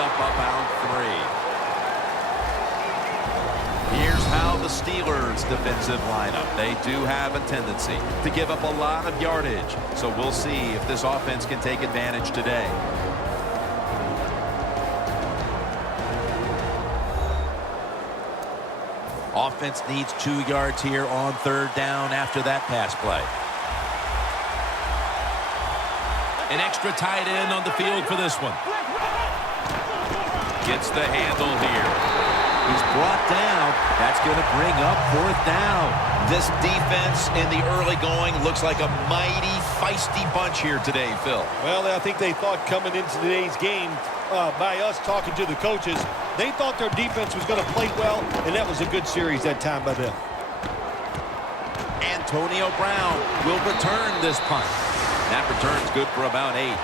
up about 3. Here's how the Steelers' defensive lineup. They do have a tendency to give up a lot of yardage. So we'll see if this offense can take advantage today. Offense needs 2 yards here on 3rd down after that pass play. An extra tight end on the field for this one. Gets the handle here. He's brought down. That's going to bring up 4th down. This defense in the early going looks like a mighty feisty bunch here today, Phil. Well, I think they thought coming into today's game, by us talking to the coaches, they thought their defense was going to play well, and that was a good series that time by them. Antonio Brown will return this punt. That return's good for about 8.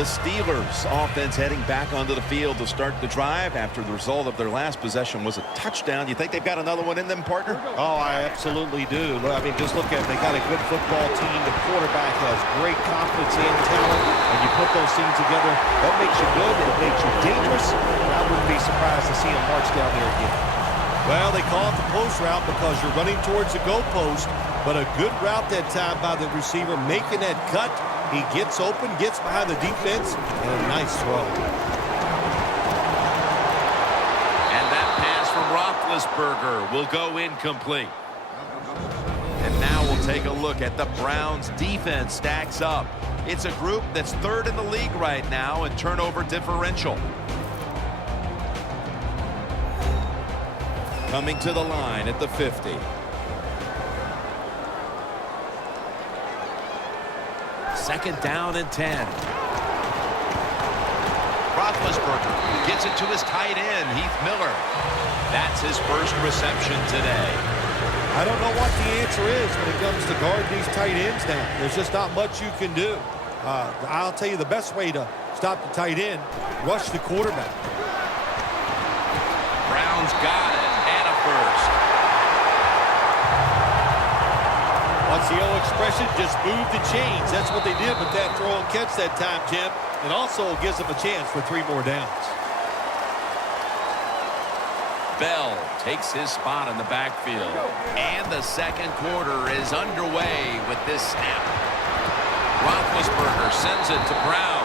The Steelers offense heading back onto the field to start the drive after the result of their last possession was a touchdown. You think they've got another one in them, partner? Oh, I absolutely do. I mean, just look at it. They got a good football team. The quarterback has great confidence and talent. And you put those things together, that makes you good. It makes you dangerous. And I wouldn't be surprised to see him march down there again. Well, they call it the post route because you're running towards the goalpost. But a good route that time by the receiver, making that cut. He gets open, gets behind the defense, and a nice throw. And that pass from Roethlisberger will go incomplete. And now we'll take a look at the Browns' defense stacks up. It's a group that's 3rd in the league right now in turnover differential. Coming to the line at the 50. Second down and 10. Roethlisberger gets it to his tight end, Heath Miller. That's his first reception today. I don't know what the answer is when it comes to guard these tight ends now. There's just not much you can do. I'll tell you the best way to stop the tight end, rush the quarterback. Browns got it, and a first. What's the old expression? Just move the chains. That's what they did with that throw and catch that time, Jim. It also gives them a chance for 3 more downs. Bell takes his spot in the backfield. And the second quarter is underway with this snap. Roethlisberger sends it to Brown.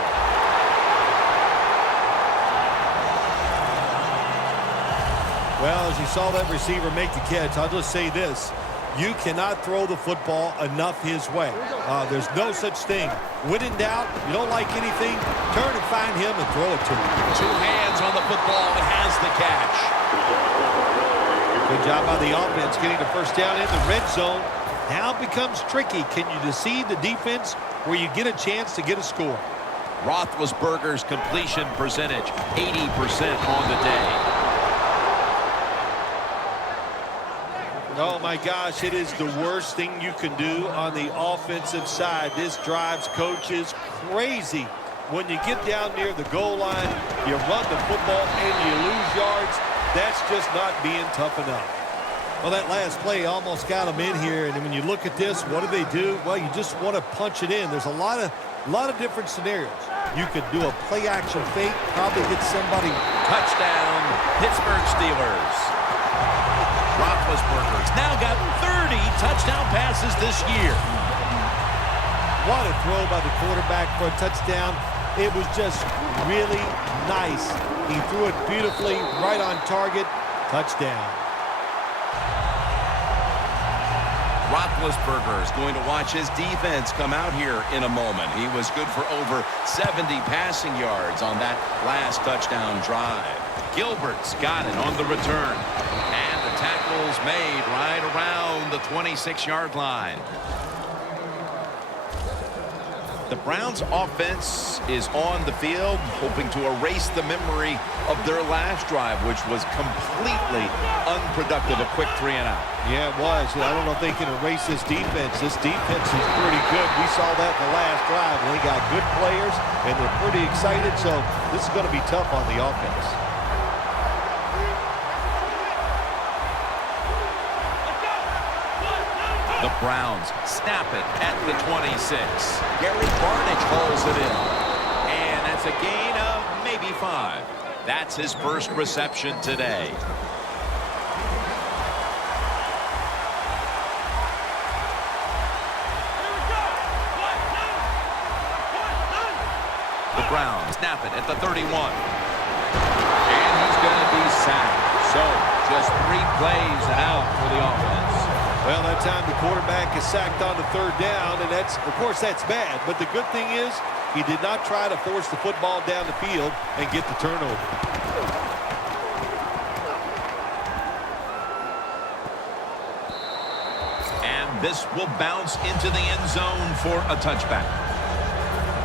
Well, as you saw that receiver make the catch, I'll just say this. You cannot throw the football enough his way. There's no such thing. When in doubt, you don't like anything, turn and find him and throw it to him. 2 hands on the football and has the catch. Good job by the offense getting the first down in the red zone. Now it becomes tricky. Can you deceive the defense where you get a chance to get a score? Roethlisberger's completion percentage, 80% on the day. Oh, my gosh, it is the worst thing you can do on the offensive side. This drives coaches crazy. When you get down near the goal line, you run the football and you lose yards. That's just not being tough enough. Well, that last play almost got them in here. And when you look at this, what do? Well, you just want to punch it in. There's a lot of different scenarios. You could do a play-action fake, probably hit somebody. Touchdown, Pittsburgh Steelers. Roethlisberger's now got 30 touchdown passes this year. What a throw by the quarterback for a touchdown. It was just really nice. He threw it beautifully, right on target. Touchdown. Roethlisberger is going to watch his defense come out here in a moment. He was good for over 70 passing yards on that last touchdown drive. Gilbert's got it on the return. And the tackle's made right around the 26-yard line. The Browns offense is on the field, hoping to erase the memory of their last drive, which was completely unproductive, a quick 3 and out. Yeah, it was. I don't know if they can erase this defense. This defense is pretty good. We saw that in the last drive. They got good players, and they're pretty excited, so this is going to be tough on the offense. The Browns snap it at the 26. Gary Barnidge holds it in. a gain of maybe 5. That's his first reception today. The Browns snap it at the 31. And he's going to be sacked. So, just 3 plays and out for the offense. Well, that time the quarterback is sacked on the 3rd down, and of course, that's bad. But the good thing is he did not try to force the football down the field and get the turnover. And this will bounce into the end zone for a touchback.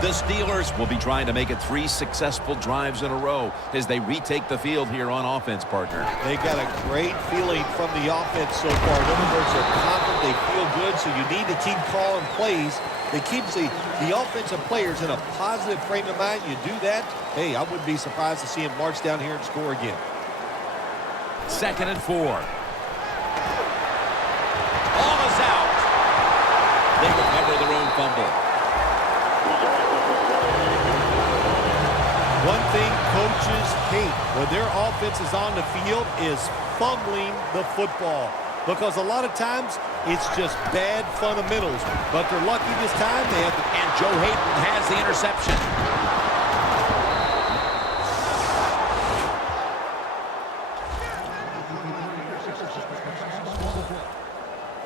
The Steelers will be trying to make it 3 successful drives in a row as they retake the field here on offense, partner. They got a great feeling from the offense so far. In other words, they're confident, they feel good, so you need to keep calling plays. It keeps the offensive players in a positive frame of mind. You do that, hey, I wouldn't be surprised to see him march down here and score again. 2nd and 4. Ball is out. They recover their own fumble. One thing coaches hate when their offense is on the field is fumbling the football. Because a lot of times, it's just bad fundamentals. But they're lucky this time. They have and Joe Hayden has the interception.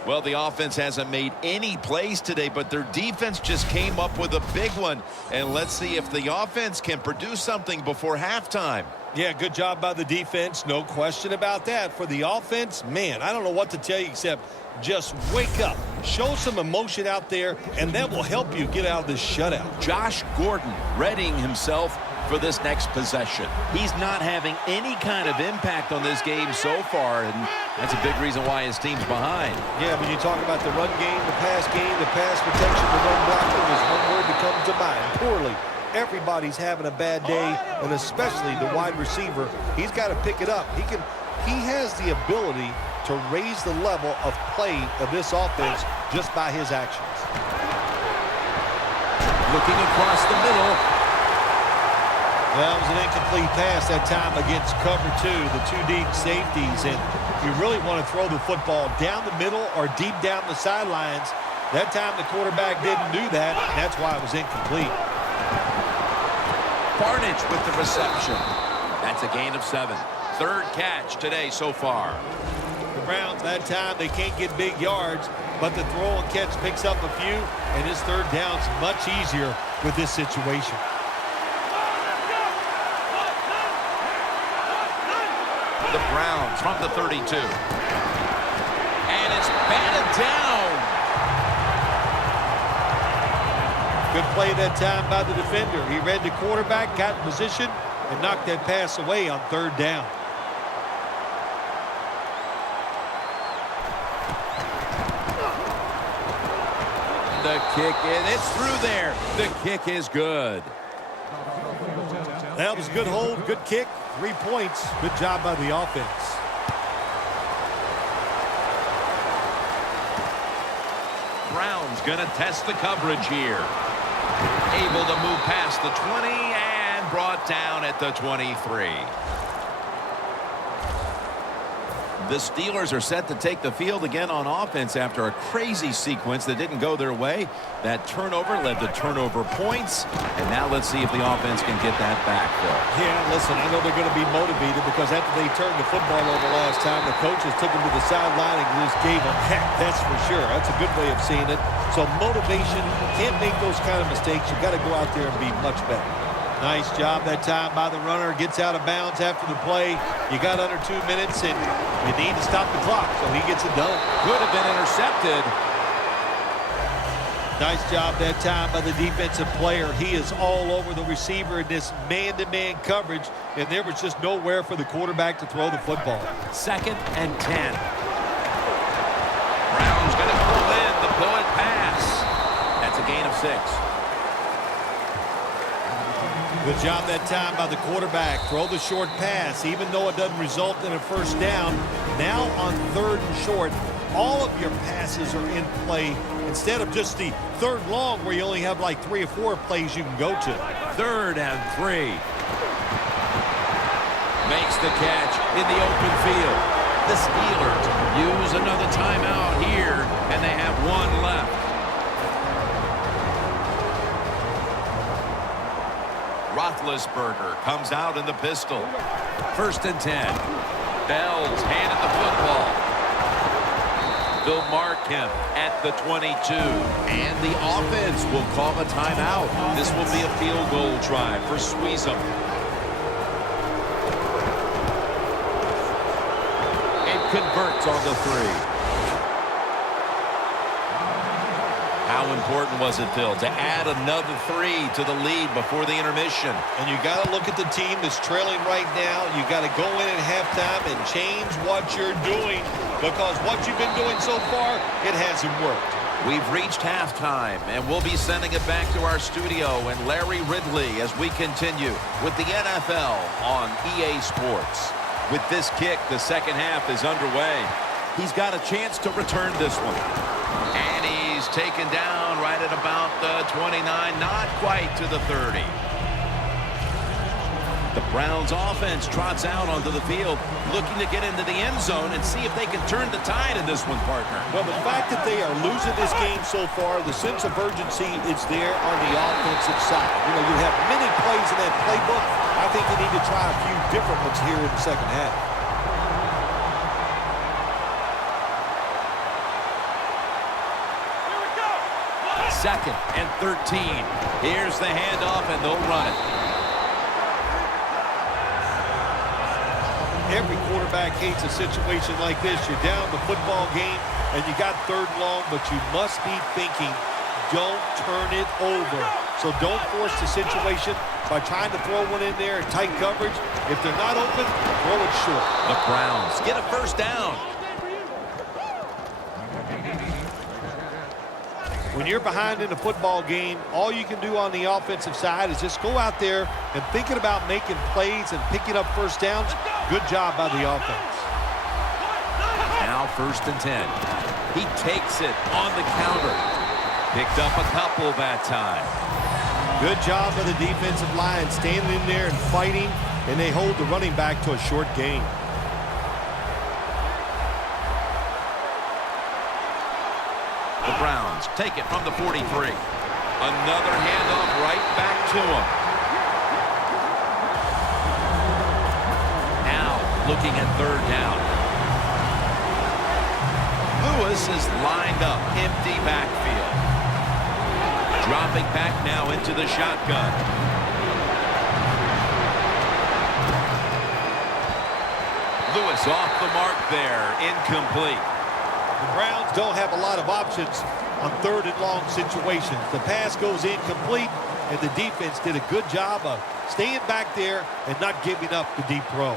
Well, the offense hasn't made any plays today, but their defense just came up with a big one. And let's see if the offense can produce something before halftime. Yeah, good job by the defense. No question about that. For the offense, man, I don't know what to tell you except just wake up. Show some emotion out there, and that will help you get out of this shutout. Josh Gordon readying himself for this next possession. He's not having any kind of impact on this game so far, and that's a big reason why his team's behind. Yeah, when you talk about the run game, the pass protection, the run blocking, there's one word that comes to mind: poorly. Everybody's having a bad day, and especially the wide receiver. He's got to pick it up. He has the ability to raise the level of play of this offense just by his actions. Looking across the middle. Well, it was an incomplete pass that time against cover 2, the 2 deep safeties. And you really want to throw the football down the middle or deep down the sidelines. That time the quarterback didn't do that, and that's why it was incomplete. Barnage with the reception. That's a gain of 7. 3rd catch today so far. The Browns, that time, they can't get big yards, but the throw and catch picks up a few, and his 3rd down's much easier with this situation. The Browns from the 32. And it's batted down. Good play that time by the defender. He read the quarterback, got in position, and knocked that pass away on 3rd down. The kick, and it's through there. The kick is good. That was a good hold, good kick, 3 points. Good job by the offense. Brown's going to test the coverage here. Able to move past the 20 and brought down at the 23. The Steelers are set to take the field again on offense after a crazy sequence that didn't go their way. That turnover led to turnover points. And now let's see if the offense can get that back, Phil. Yeah, listen, I know they're going to be motivated because after they turned the football over last time, the coaches took them to the sideline and just gave them heck. That's for sure. That's a good way of seeing it. So motivation, can't make those kind of mistakes. You've got to go out there and be much better. Nice job that time by the runner. Gets out of bounds after the play. You got under 2 minutes, and you need to stop the clock, so he gets it done. Could have been intercepted. Nice job that time by the defensive player. He is all over the receiver in this man-to-man coverage, and there was just nowhere for the quarterback to throw the football. 2nd and 10. Brown's going to pull in the bullet pass. That's a gain of 6. Good job that time by the quarterback. Throw the short pass, even though it doesn't result in a 1st down. Now on 3rd and short, all of your passes are in play instead of just the third and long where you only have like 3 or 4 plays you can go to. 3rd and 3. Makes the catch in the open field. The Steelers use another timeout here, and they have 1 left. Roethlisberger comes out in the pistol. 1st and 10. Bell's handed the football. They'll mark him at the 22. And the offense will call a timeout. This will be a field goal try for Sweezum. It converts on the 3. How important was it, Phil, to add another 3 to the lead before the intermission? And you got to look at the team that's trailing right now. You got to go in at halftime and change what you're doing, because what you've been doing so far, it hasn't worked. We've reached halftime, and we'll be sending it back to our studio and Larry Ridley as we continue with the NFL on EA Sports. With this kick, the second half is underway. He's got a chance to return this one. And he's taken down right at about the 29, not quite to the 30. The Browns offense trots out onto the field, looking to get into the end zone and see if they can turn the tide in this one, partner. Well, the fact that they are losing this game so far, the sense of urgency is there on the offensive side. You know, you have many plays in that playbook. I think they need to try a few different ones here in the second half. 2nd and 13. Here's the handoff, and they'll run it. Every quarterback hates a situation like this. You're down the football game, and you got 3rd and long, but you must be thinking, don't turn it over. So don't force the situation by trying to throw one in there in tight coverage. If they're not open, throw it short. The Browns get a 1st down. When you're behind in a football game, all you can do on the offensive side is just go out there and thinking about making plays and picking up 1st downs. Good job by the offense. Now 1st and 10. He takes it on the counter. Picked up a couple that time. Good job by the defensive line standing in there and fighting, and they hold the running back to a short gain. The Browns take it from the 43. Another handoff right back to him. Now looking at 3rd down. Lewis is lined up, empty backfield. Dropping back now into the shotgun. Lewis off the mark there, incomplete. The Browns don't have a lot of options on 3rd and long situations. The pass goes incomplete, and the defense did a good job of staying back there and not giving up the deep throw.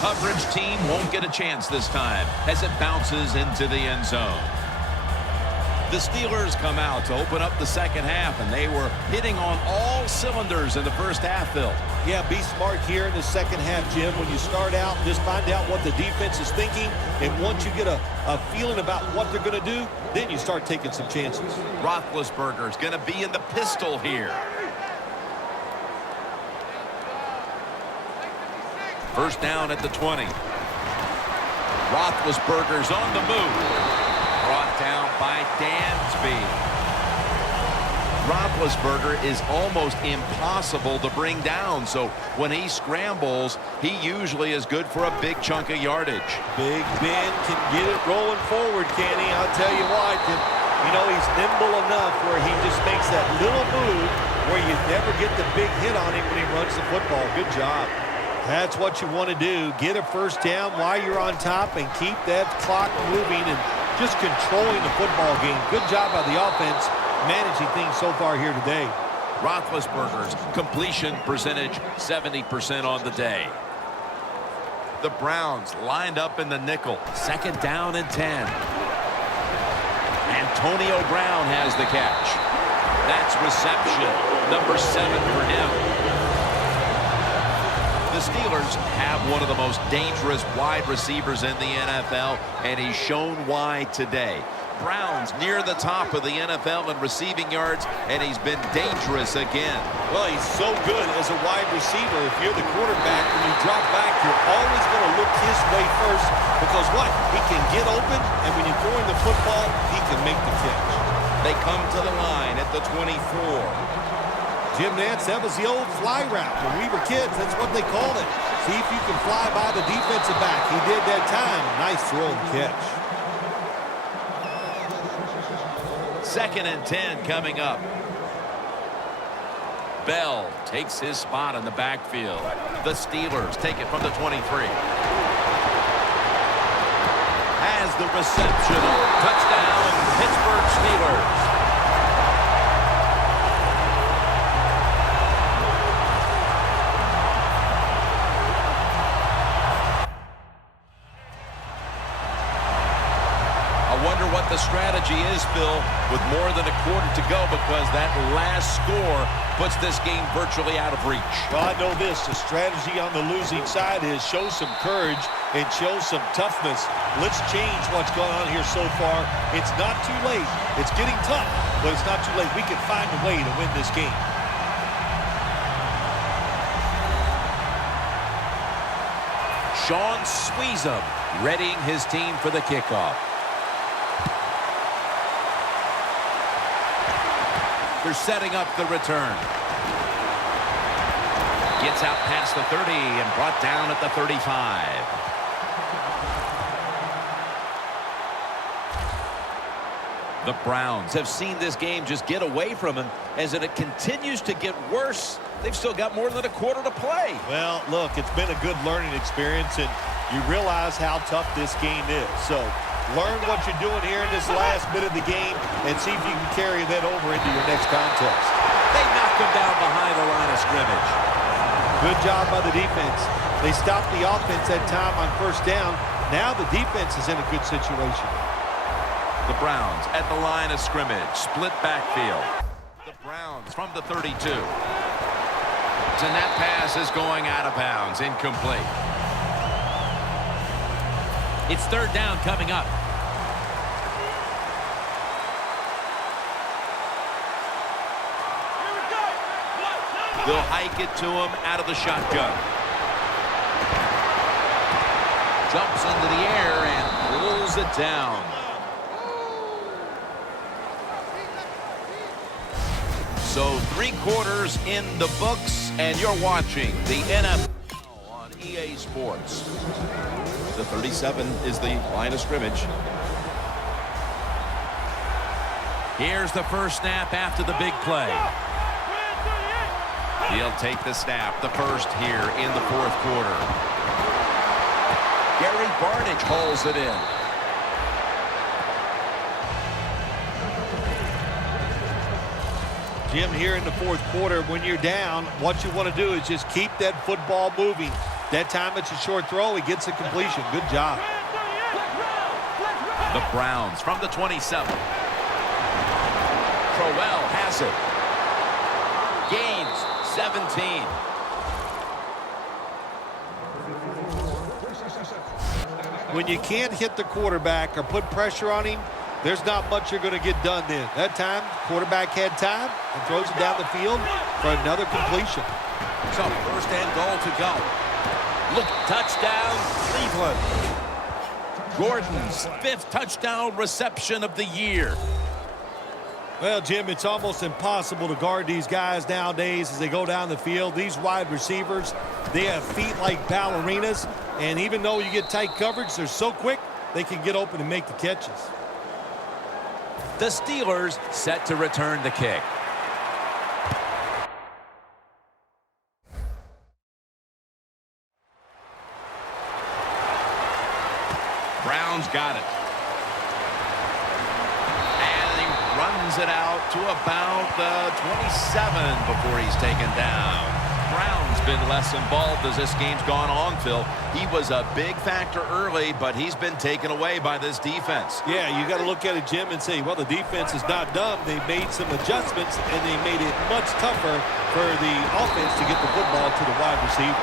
Coverage team won't get a chance this time as it bounces into the end zone. The Steelers come out to open up the second half, and they were hitting on all cylinders in the first half, Phil. Yeah, be smart here in the second half, Jim. When you start out, just find out what the defense is thinking, and once you get a feeling about what they're going to do, then you start taking some chances. Roethlisberger's going to be in the pistol here. 1st down at the 20. Roethlisberger's on the move. Brought down by Dansby. Roethlisberger is almost impossible to bring down, so when he scrambles, he usually is good for a big chunk of yardage. Big Ben can get it rolling forward, can he? I'll tell you what, you know, he's nimble enough where he just makes that little move where you never get the big hit on him when he runs the football. Good job. That's what you want to do. Get a 1st down while you're on top and keep that clock moving and just controlling the football game. Good job by the offense managing things so far here today. Roethlisberger's completion percentage 70% on the day. The Browns lined up in the nickel. 2nd down and 10. Antonio Brown has the catch. That's reception number 7 for him. The Steelers have one of the most dangerous wide receivers in the NFL, and he's shown why today. Browns near the top of the NFL in receiving yards, and he's been dangerous again. Well, he's so good as a wide receiver. If you're the quarterback, when you drop back, you're always going to look his way first because what? He can get open, and when you throw him the football, he can make the catch. They come to the line at the 24. Jim Nantz, that was the old fly route. When we were kids, that's what they called it. See if you can fly by the defensive back. He did that time. Nice throw and catch. 2nd and 10 coming up. Bell takes his spot in the backfield. The Steelers take it from the 23. Has the reception. Touchdown, Pittsburgh Steelers. What the strategy is, Phil, with more than a quarter to go, because that last score puts this game virtually out of reach. Well, I know this. The strategy on the losing side is show some courage and show some toughness. Let's change what's going on here so far. It's not too late. It's getting tough, but it's not too late. We can find a way to win this game. Sean Sweezum readying his team for the kickoff. They're setting up the return. Gets out past the 30 and brought down at the 35. The Browns have seen this game just get away from him as it continues to get worse. They've still got more than a quarter to play. Well, look, it's been a good learning experience, and you realize how tough this game is. So learn what you're doing here in this last bit of the game and see if you can carry that over into your next contest. They knocked him down behind the line of scrimmage. Good job by the defense. They stopped the offense that time on 1st down. Now the defense is in a good situation. The Browns at the line of scrimmage. Split backfield. The Browns from the 32. And that pass is going out of bounds. Incomplete. It's 3rd down coming up. They'll hike it to him out of the shotgun. Jumps into the air and pulls it down. So 3 quarters in the books, and you're watching the NFL on EA Sports. The 37 is the line of scrimmage. Here's the first snap after the big play. He'll take the snap, the first here in the 4th quarter. Gary Barnidge holds it in. Jim, here in the 4th quarter, when you're down, what you want to do is just keep that football moving. That time it's a short throw. He gets a completion. Good job. The Browns from the 27. Crowell has it. Gains 17. When you can't hit the quarterback or put pressure on him, there's not much you're going to get done then. That time, quarterback had time and throws it down the field for another completion. So 1st and goal to go. Look, touchdown, Cleveland. Gordon's 5th touchdown reception of the year. Well, Jim, it's almost impossible to guard these guys nowadays as they go down the field. These wide receivers, they have feet like ballerinas, and even though you get tight coverage, they're so quick, they can get open and make the catches. The Steelers set to return the kick. Browns got it. And he runs it out to about the 27 before he's taken down. Brown's been less involved as this game's gone on, Phil. He was a big factor early, but he's been taken away by this defense. Yeah, you got to look at it, Jim, and say, well, the defense is not dumb. They made some adjustments, and they made it much tougher for the offense to get the football to the wide receiver.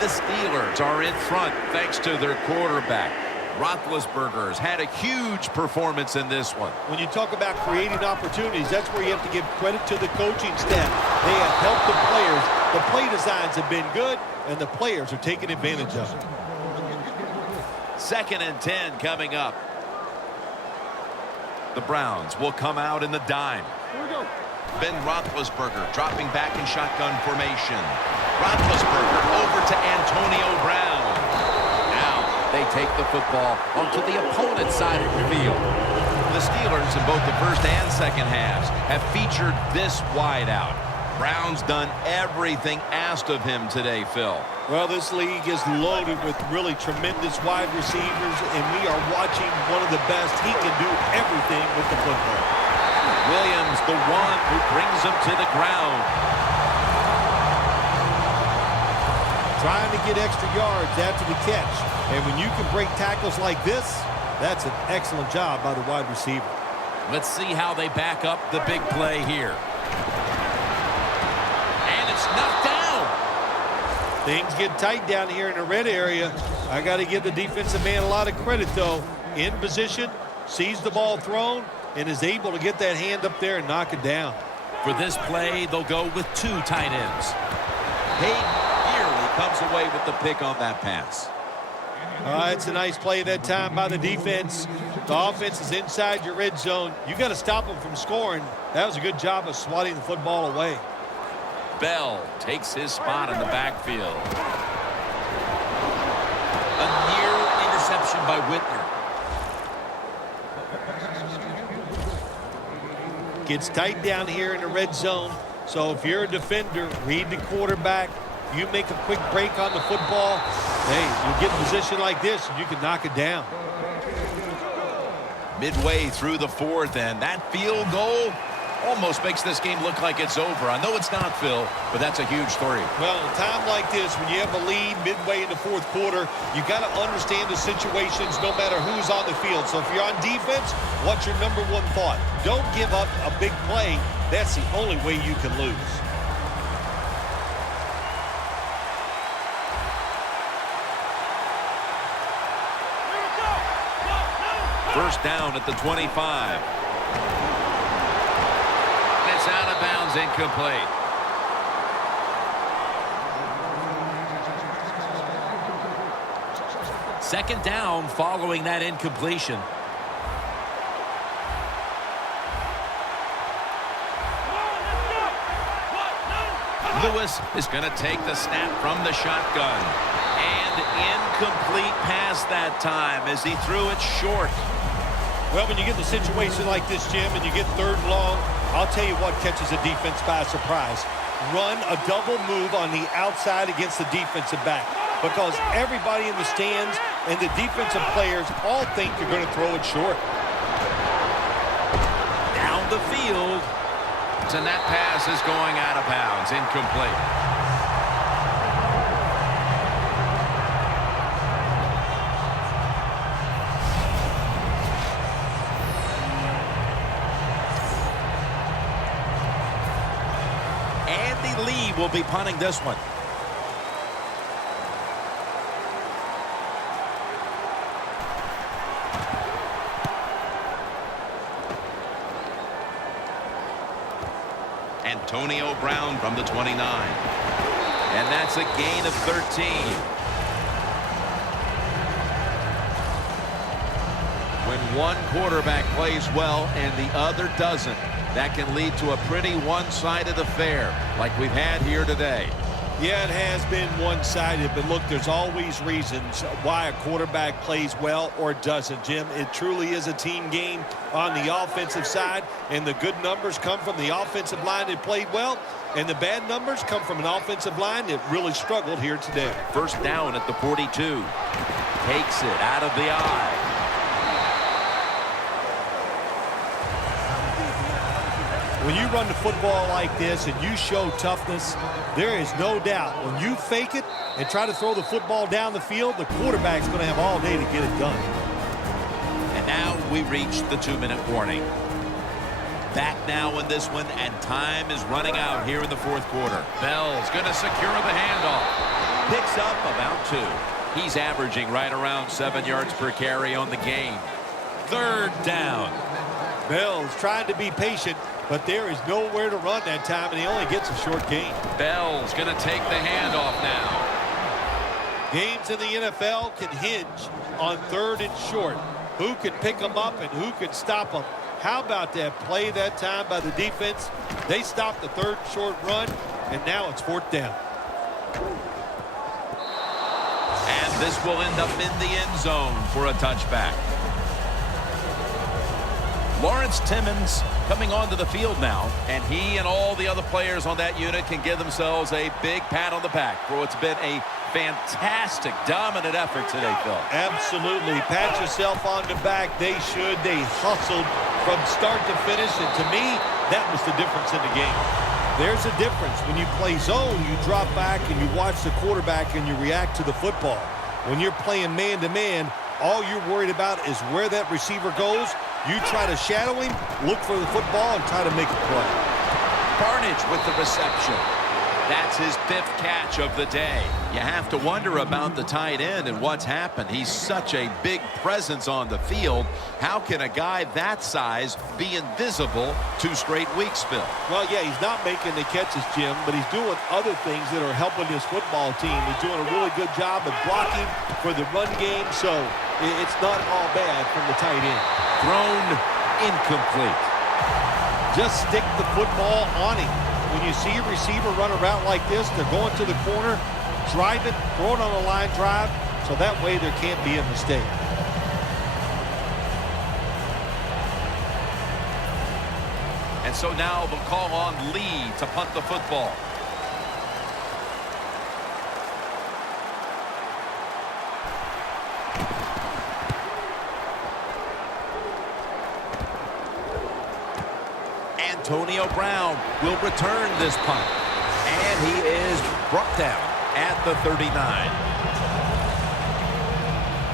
The Steelers are in front thanks to their quarterback. Roethlisberger's had a huge performance in this one. When you talk about creating opportunities, that's where you have to give credit to the coaching staff. They have helped the players. The play designs have been good, and the players are taking advantage of it. 2nd and 10 coming up. The Browns will come out in the dime. Here we go. Ben Roethlisberger dropping back in shotgun formation. Roethlisberger over to Antonio Brown. Now they take the football onto the opponent's side of the field. The Steelers in both the first and second halves have featured this wideout. Brown's done everything asked of him today, Phil. Well, this league is loaded with really tremendous wide receivers, and we are watching one of the best. He can do everything with the football. Williams, the one who brings him to the ground. Trying to get extra yards after the catch. And when you can break tackles like this, that's an excellent job by the wide receiver. Let's see how they back up the big play here. And it's knocked down. Things get tight down here in the red area. I got to give the defensive man a lot of credit, though. In position, sees the ball thrown, and is able to get that hand up there and knock it down. For this play, they'll go with 2 tight ends. Hayden nearly comes away with the pick on that pass. It's a nice play that time by the defense. The offense is inside your red zone. You got to stop them from scoring. That was a good job of swatting the football away. Bell takes his spot in the backfield. A near interception by Whitner. Gets tight down here in the red zone. So if you're a defender, read the quarterback. You make a quick break on the football. Hey, you get in position like this, and you can knock it down. Midway through the 4th, and that field goal almost makes this game look like it's over. I know it's not, Phil, but that's a huge 3. Well, in a time like this, when you have a lead midway in the 4th quarter, you got to understand the situations no matter who's on the field. So if you're on defense, what's your number one thought? Don't give up a big play. That's the only way you can lose. First down at the 25. It's out of bounds, incomplete. Second down following that incompletion. Lewis is going to take the snap from the shotgun. And incomplete pass that time as he threw it short. Well, when you get in a situation like this, Jim, and you get 3rd and long, I'll tell you what catches a defense by surprise. Run a double move on the outside against the defensive back, because everybody in the stands and the defensive players all think you're going to throw it short. Down the field. And that pass is going out of bounds. Incomplete. Andy Lee will be punting this one. Antonio Brown from the 29. And that's a gain of 13. When one quarterback plays well and the other doesn't, that can lead to a pretty one-sided affair like we've had here today. Yeah, it has been one-sided, but look, there's always reasons why a quarterback plays well or doesn't, Jim. It truly is a team game on the offensive side, and the good numbers come from the offensive line that played well, and the bad numbers come from an offensive line that really struggled here today. First down at the 42. Takes it out of the eye. When you run the football like this and you show toughness, there is no doubt when you fake it and try to throw the football down the field, the quarterback's going to have all day to get it done. And now we reach the 2-minute warning. Back now in this one, and time is running out here in the fourth quarter. Bell's going to secure the handoff. Picks up about 2. He's averaging right around 7 yards per carry on the game. Third down. Bell's trying to be patient, but there is nowhere to run that time, and he only gets a short gain. Bell's going to take the handoff now. Games in the NFL can hinge on third and short. Who can pick them up and who can stop them? How about that play that time by the defense? They stopped the third short run, and now it's fourth down. And this will end up in the end zone for a touchback. Lawrence Timmons coming onto the field now, and he and all the other players on that unit can give themselves a big pat on the back for what's been a fantastic, dominant effort today, Phil. Absolutely. Pat yourself on the back. They should. They hustled from start to finish, and to me, that was the difference in the game. There's a difference. When you play zone, you drop back and you watch the quarterback and you react to the football. When you're playing man-to-man, all you're worried about is where that receiver goes. You try to shadow him, look for the football, and try to make a play. Barnage with the reception. That's his 5th catch of the day. You have to wonder about the tight end and what's happened. He's such a big presence on the field. How can a guy that size be invisible 2 straight weeks, Phil? Well, yeah, he's not making the catches, Jim, but he's doing other things that are helping his football team. He's doing a really good job of blocking for the run game, so it's not all bad from the tight end. Thrown incomplete. Just stick the football on him. When you see a receiver run a route like this, they're going to the corner, drive it, throw it on a line drive, so that way there can't be a mistake. And so now they'll call on Lee to punt the football. Antonio Brown will return this punt. And he is brought down at the 39.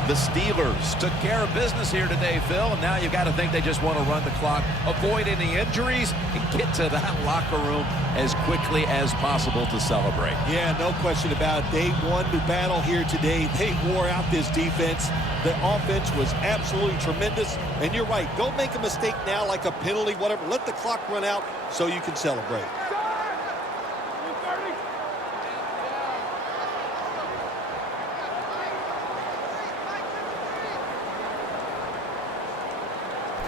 The Steelers took care of business here today, Phil. And now you've got to think they just want to run the clock, avoid any injuries, and get to that locker room as quickly as possible to celebrate. Yeah, no question about it. They won the battle here today. They wore out this defense. The offense was absolutely tremendous. And you're right. Don't make a mistake now like a penalty, whatever. Let the clock run out so you can celebrate.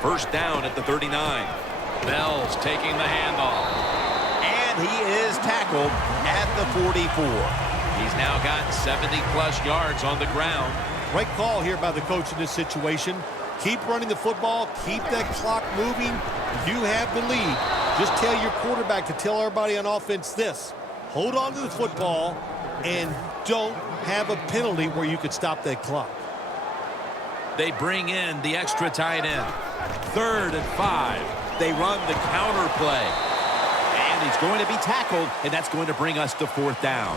First down at the 39. Bell's taking the handoff. And he is tackled at the 44. He's now got 70-plus yards on the ground. Right call here by the coach in this situation. Keep running the football. Keep that clock moving. You have the lead. Just tell your quarterback to tell everybody on offense this. Hold on to the football and don't have a penalty where you could stop that clock. They bring in the extra tight end. 3rd and 5. They run the counter play. And he's going to be tackled, and that's going to bring us to 4th down.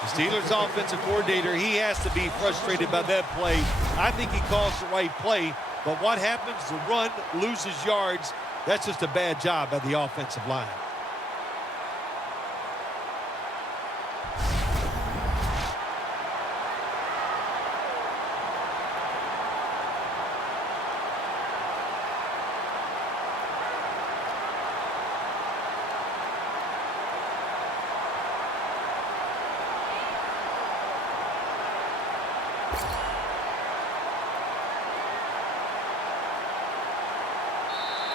The Steelers offensive coordinator, he has to be frustrated by that play. I think he calls the right play, but what happens? The run loses yards. That's just a bad job by the offensive line.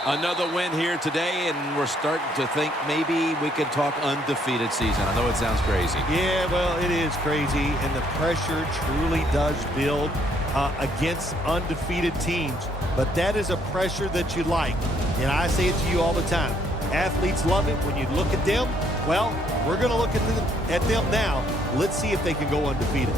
Another win here today, and we're starting to think maybe we can talk undefeated season. I know it sounds crazy. Yeah, well, it is crazy, and the pressure truly does build against undefeated teams. But that is a pressure that you like, and I say it to you all the time. Athletes love it when you look at them. Well, we're going to look at them now. Let's see if they can go undefeated.